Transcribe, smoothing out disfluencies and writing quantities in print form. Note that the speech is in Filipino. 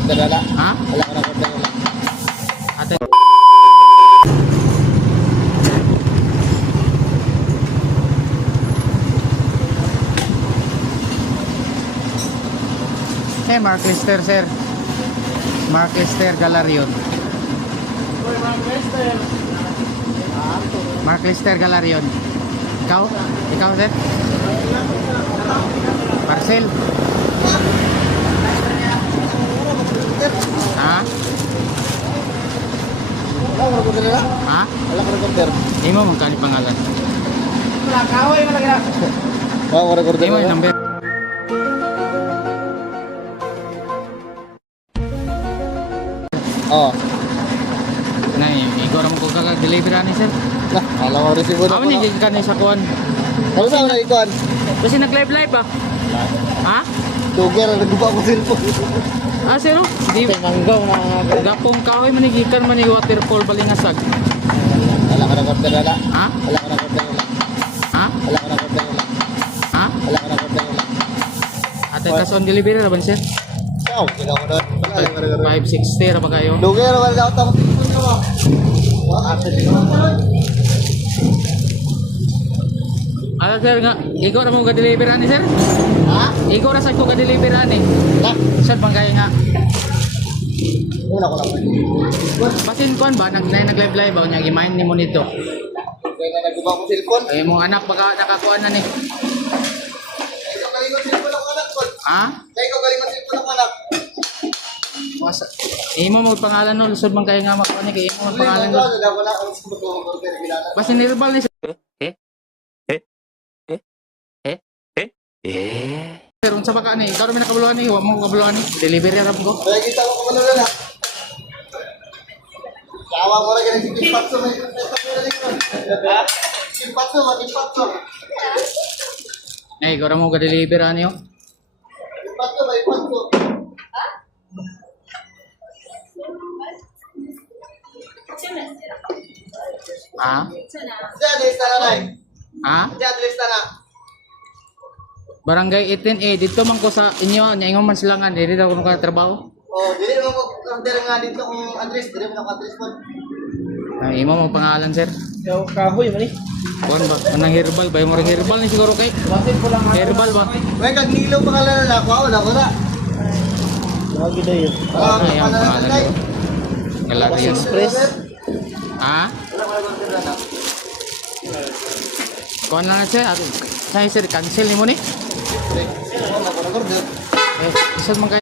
order na. Ha? Wala ko na order na. Ate. Mark Lester, sir. Mark Lester Galarion. Mark Lester Galarion. Ikaw? Ikaw, sir? Parcel. Ha? Wala ko na order na. Ha? Wala ko na order. Hindi mo magkano pangalan. Wala ko na order Hindi mo yung na. number. Oh. Na, igor mo ko kaka-deliver ani, sir. Nah, wala ko resibo na. Amo ni gikan sa kuan. Ano sa na ikuan? Kasi nag-live ba? Ha? Duger nagguba ko cellphone. Ah, sir. Di Manggaw na. gapong kahoy man gikan man ni waterfall balingasag. Wala ko na order na. Ha? Wala ko na order na. Ha? Wala ko na order na. Ha? Wala ko na order na. Ate kas on delivery ra ba, sir? Ciao, kila ko na. 560 ra ba kayo? Duger wala daw tamo cellphone ko. Ala, sir nga, igor mo ga-deliver ani, sir? Ha? Igor ra sa ko ga-deliver ani. Lah, Sir bangkay nga. wala ko na. Pasin kuan ba nag-live live ba nya gimain nimo nito? Kaya na nagguba ko cellphone. Ay mo anak baka nakakuan na ni. Ikaw galing mo cellphone ako anak ko. Ha? Ikaw galing mo cellphone ako anak. Wasa. Imo mo pangalan no lusod man kay nga makuan ni kay imo mo pangalan no. Wala ko na ang sumo ko order kilala. Basta nirbal ni sir. Sir, unsa ba ka ni? Ikaw ra man nakabuluhan ni, wa mo kabuluhan ni. Delivery ra ko. Kaya kita ko kamo na. Tawa mo ra ganun si Patso may Patso Patso. Ay, ikaw ra mo ga-deliver ani yo. Patso may Patso. Ha? Diyan lista na nay. Ha? Diyan lista na. Barangay 18A dito man ko sa inyo, nya ingon man sila nga dili daw kuno ka trabaho. Oh, dili mo ko order nga dito kung address, dili mo na address mo. Ay, imo mo pangalan sir. Yo kahoy man ni. Kuan ba? Anang herbal ba? Mo herbal ni siguro kay. Wasin ko lang. Herbal ba? May kag nilaw pangalan na ako, wala ko na. Lagi dayo. Ay, ang pangalan ko. Galarian Express. Ha? Wala ko na order na. Kuan lang sir. Say sir, cancel nimo ni. Wala ko na order. Eh, isod man kay